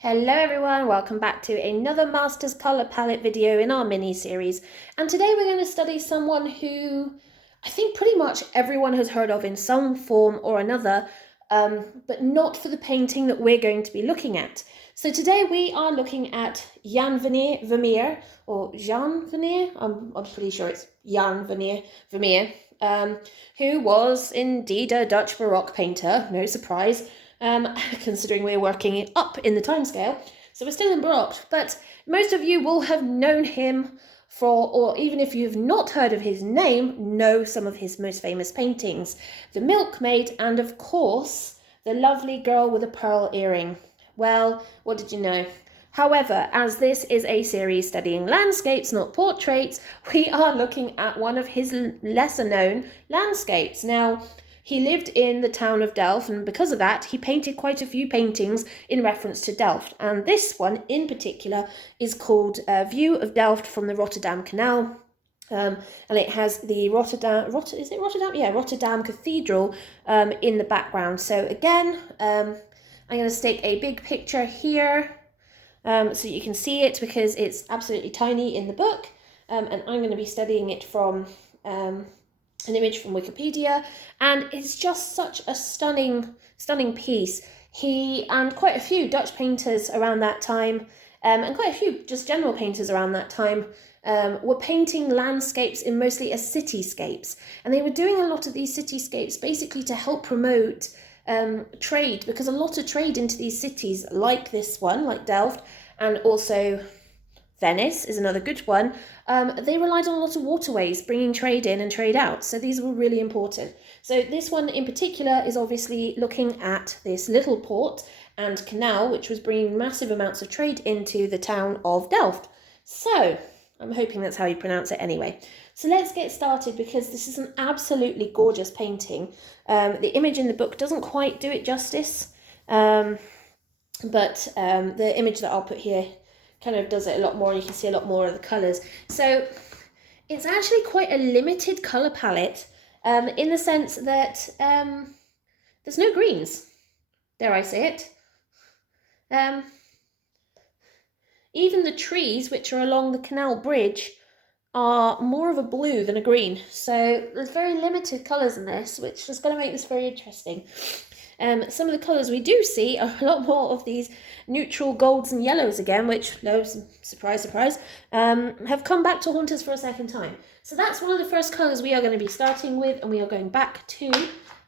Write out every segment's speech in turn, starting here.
Hello everyone, welcome back to another Masters Colour Palette video in our mini-series. And today we're going to study someone who I think pretty much everyone has heard of in some form or another, but not for the painting that we're going to be looking at. So today we are looking at Jan Vermeer, or Jan Vermeer, I'm pretty sure it's Jan Vermeer, who was indeed a Dutch Baroque painter, no surprise. Considering we're working up in the timescale. So we're still in Baroque, but most of you will have known him or even if you've not heard of his name, know some of his most famous paintings. The Milkmaid and, of course, the lovely girl with a pearl earring. Well, what did you know? However, as this is a series studying landscapes, not portraits, we are looking at one of his lesser-known landscapes. Now, he lived in the town of Delft, and because of that, he painted quite a few paintings in reference to Delft. And this one in particular is called View of Delft from the Rotterdam Canal. And it has the Rotterdam Cathedral in the background. So again, I'm going to stick a big picture here so you can see it because it's absolutely tiny in the book. And I'm going to be studying it from an image from Wikipedia, and it's just such a stunning piece. He and quite a few Dutch painters around that time, and quite a few just general painters around that time, were painting landscapes in mostly as cityscapes, and they were doing a lot of these cityscapes basically to help promote trade, because a lot of trade into these cities like this one, like Delft, and also Venice is another good one. They relied on a lot of waterways, bringing trade in and trade out. So these were really important. So this one in particular is obviously looking at this little port and canal, which was bringing massive amounts of trade into the town of Delft. So I'm hoping that's how you pronounce it anyway. So let's get started because this is an absolutely gorgeous painting. The image in the book doesn't quite do it justice, but the image that I'll put here kind of does it a lot more, and you can see a lot more of the colours. So it's actually quite a limited colour palette in the sense that there's no greens, dare I say it. Even the trees which are along the canal bridge are more of a blue than a green. So there's very limited colours in this, which is going to make this very interesting. Some of the colours we do see are a lot more of these neutral golds and yellows again, which, no surprise, have come back to haunt us for a second time. So that's one of the first colours we are going to be starting with, and we are going back to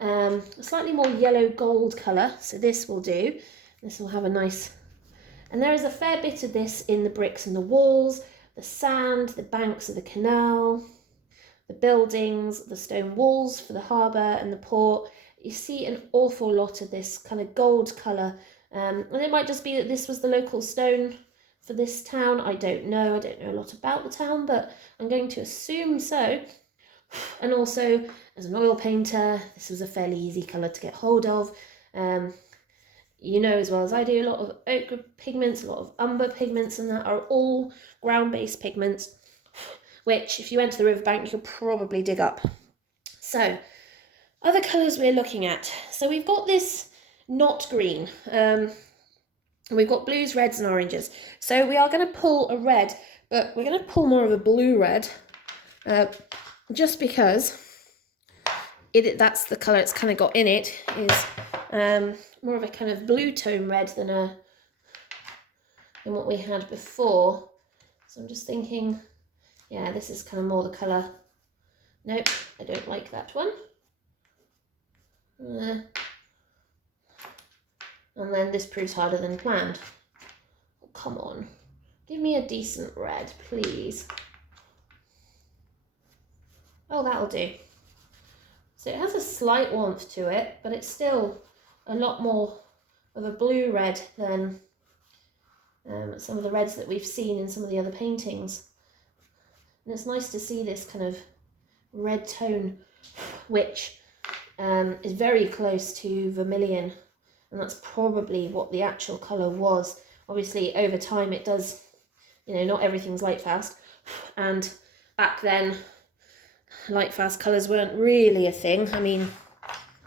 a slightly more yellow gold colour. So this will do. This will have a nice... And there is a fair bit of this in the bricks and the walls, the sand, the banks of the canal, the buildings, the stone walls for the harbour and the port. You see an awful lot of this kind of gold colour, and it might just be that this was the local stone for this town. I don't know a lot about the town, but I'm going to assume so. And also, as an oil painter, this was a fairly easy colour to get hold of. You know as well as I do, a lot of ochre pigments, a lot of umber pigments, and that are all ground-based pigments, which if you went to the riverbank, you could probably dig up. So, other colours we're looking at. So we've got this not green. We've got blues, reds and oranges. So we are going to pull a red, but we're going to pull more of a blue red, just because that's the colour it's kind of got in it, is more of a kind of blue tone red than what we had before. So I'm just thinking, yeah, this is kind of more the colour. Nope, I don't like that one. And then this proves harder than planned. Oh, come on, give me a decent red, please. Oh, that'll do. So it has a slight warmth to it, but it's still a lot more of a blue red than some of the reds that we've seen in some of the other paintings. And it's nice to see this kind of red tone, which is very close to vermilion, and that's probably what the actual colour was. Obviously over time it does, not everything's light fast, and back then light fast colours weren't really a thing. I mean,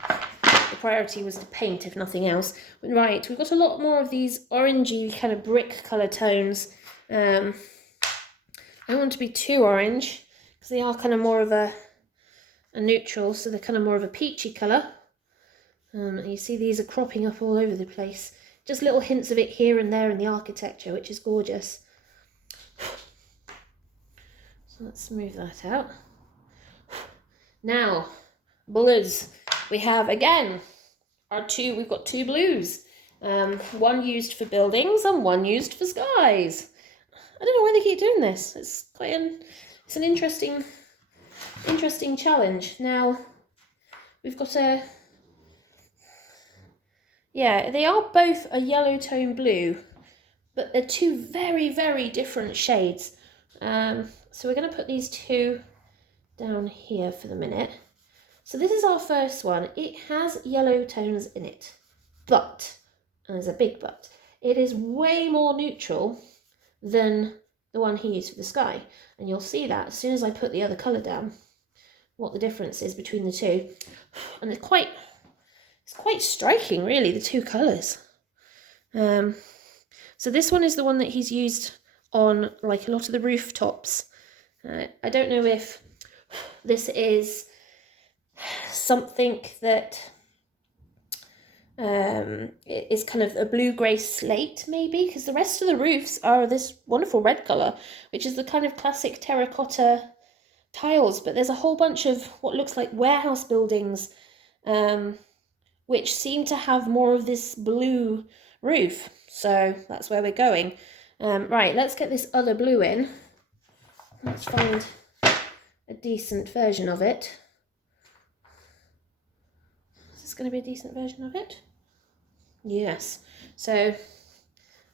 the priority was to paint, if nothing else. Right, we've got a lot more of these orangey kind of brick colour tones. I don't want to be too orange, because they are kind of more of a neutral, so they're kind of more of a peachy colour. And you see these are cropping up all over the place. Just little hints of it here and there in the architecture, which is gorgeous. So let's smooth that out. Now, blues. We have, again, we've got two blues. One used for buildings and one used for skies. I don't know why they keep doing this. It's it's an interesting challenge. Now, we've got they are both a yellow tone blue, but they're two very, very different shades. So we're going to put these two down here for the minute. So this is our first one. It has yellow tones in it, but, and there's a big but, it is way more neutral than the one he used for the sky. And you'll see that as soon as I put the other colour down, what the difference is between the two. And it's quite striking, really, the two colours. So this one is the one that he's used on like a lot of the rooftops. I don't know if this is something that is kind of a blue-grey slate, maybe, because the rest of the roofs are this wonderful red colour, which is the kind of classic terracotta tiles, but there's a whole bunch of what looks like warehouse buildings which seem to have more of this blue roof, so that's where we're going. Right, let's get this other blue in. Let's find a decent version of it. Is this going to be a decent version of it? Yes. So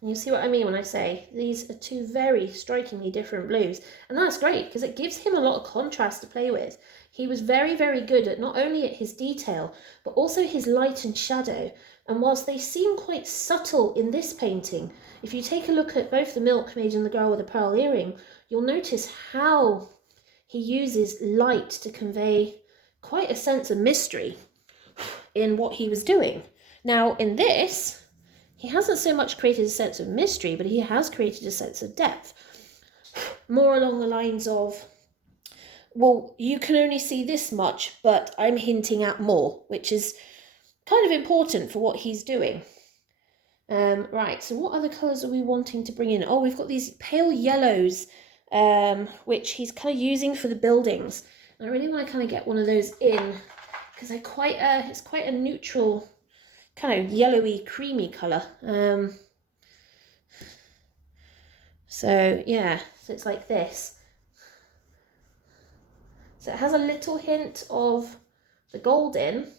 you'll see what I mean when I say these are two very strikingly different blues. And that's great because it gives him a lot of contrast to play with. He was very, very good at not only at his detail, but also his light and shadow. And whilst they seem quite subtle in this painting, if you take a look at both the Milkmaid and the Girl with a Pearl Earring, you'll notice how he uses light to convey quite a sense of mystery in what he was doing. Now, in this, he hasn't so much created a sense of mystery, but he has created a sense of depth. More along the lines of, well, you can only see this much, but I'm hinting at more, which is kind of important for what he's doing. Right, so what other colours are we wanting to bring in? Oh, we've got these pale yellows, which he's kind of using for the buildings. I really want to kind of get one of those in, because it's quite a neutral, kind of yellowy, creamy colour. So yeah, so it's like this. So it has a little hint of the gold in,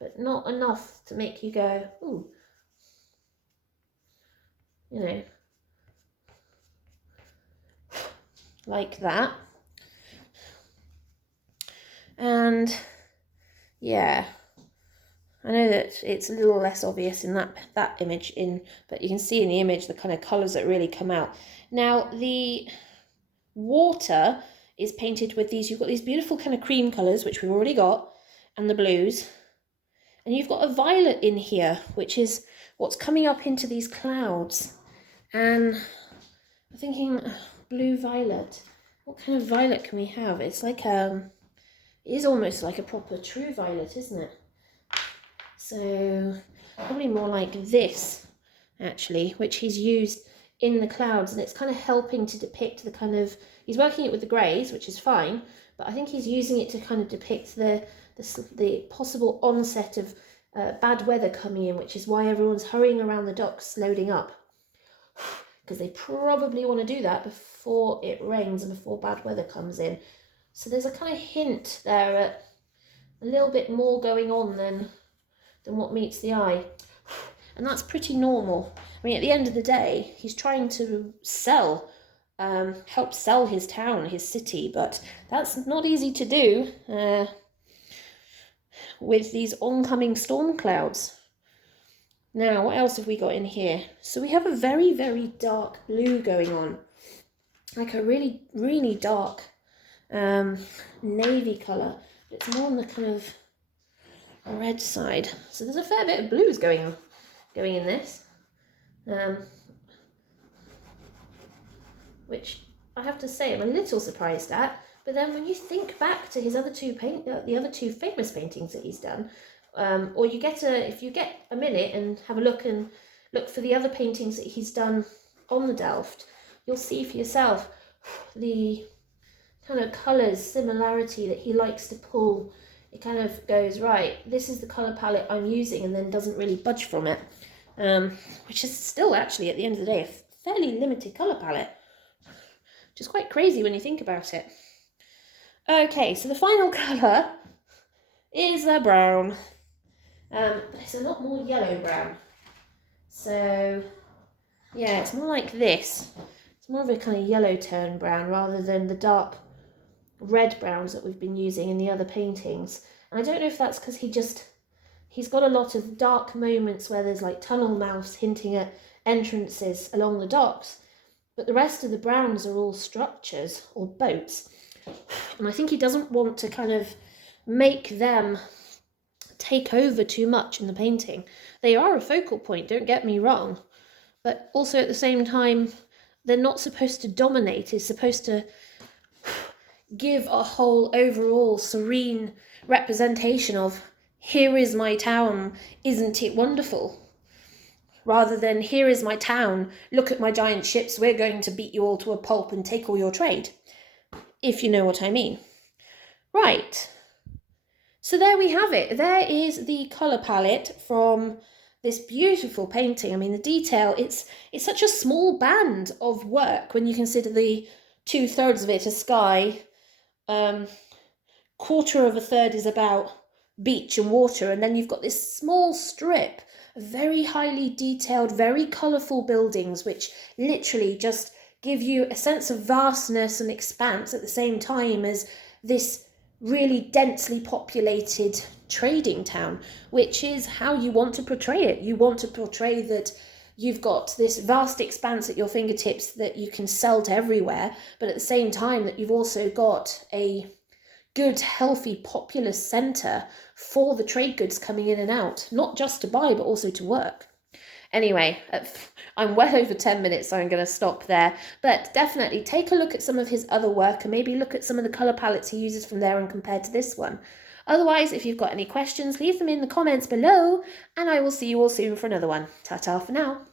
but not enough to make you go, ooh, you know, like that. And yeah, I know that it's a little less obvious in that image, but you can see in the image the kind of colours that really come out. Now the water is painted with these, you've got these beautiful kind of cream colours, which we've already got, and the blues. And you've got a violet in here, which is what's coming up into these clouds. And I'm thinking, blue violet, what kind of violet can we have? It's like it is almost like a proper true violet, isn't it? So probably more like this, actually, which he's used in the clouds, and it's kind of helping to depict the kind of, he's working it with the greys, which is fine, but I think he's using it to kind of depict the possible onset of bad weather coming in, which is why everyone's hurrying around the docks loading up, because they probably want to do that before it rains and before bad weather comes in. So there's a kind of hint there at a little bit more going on than what meets the eye. And that's pretty normal. I mean, at the end of the day, he's trying to help sell his town, his city, but that's not easy to do with these oncoming storm clouds. Now, what else have we got in here? So we have a very, very dark blue going on, like a really, really dark navy colour. It's more on the kind of red side. So there's a fair bit of blues going in this, which I have to say I'm a little surprised at. But then when you think back to his other two the other two famous paintings that he's done, or if you get a minute and have a look for the other paintings that he's done on the Delft, you'll see for yourself the kind of colours similarity that he likes to pull. It kind of goes, right, this is the colour palette I'm using, and then doesn't really budge from it, which is still actually at the end of the day a fairly limited colour palette, which is quite crazy when you think about it. Okay, so the final colour is the brown, but it's a lot more yellow brown. So yeah, it's more like this. It's more of a kind of yellow tone brown rather than the dark red browns that we've been using in the other paintings. And I don't know if that's because he's got a lot of dark moments where there's like tunnel mouths hinting at entrances along the docks, but the rest of the browns are all structures or boats. And I think he doesn't want to kind of make them take over too much in the painting. They are a focal point, don't get me wrong, but also at the same time, they're not supposed to dominate. It's supposed to give a whole overall serene representation of, here is my town, isn't it wonderful? Rather than, here is my town, look at my giant ships, we're going to beat you all to a pulp and take all your trade. If you know what I mean. Right. So there we have it. There is the colour palette from this beautiful painting. I mean, the detail, it's such a small band of work when you consider the 2/3 of it are sky, quarter of a third is about beach and water, and then you've got this small strip of very highly detailed, very colourful buildings, which literally just give you a sense of vastness and expanse at the same time as this really densely populated trading town, which is how you want to portray it. You want to portray that you've got this vast expanse at your fingertips that you can sell to everywhere, but at the same time that you've also got a good, healthy, populous centre for the trade goods coming in and out, not just to buy, but also to work. Anyway, I'm well over 10 minutes, so I'm going to stop there. But definitely take a look at some of his other work and maybe look at some of the colour palettes he uses from there and compared to this one. Otherwise, if you've got any questions, leave them in the comments below, and I will see you all soon for another one. Ta-ta for now.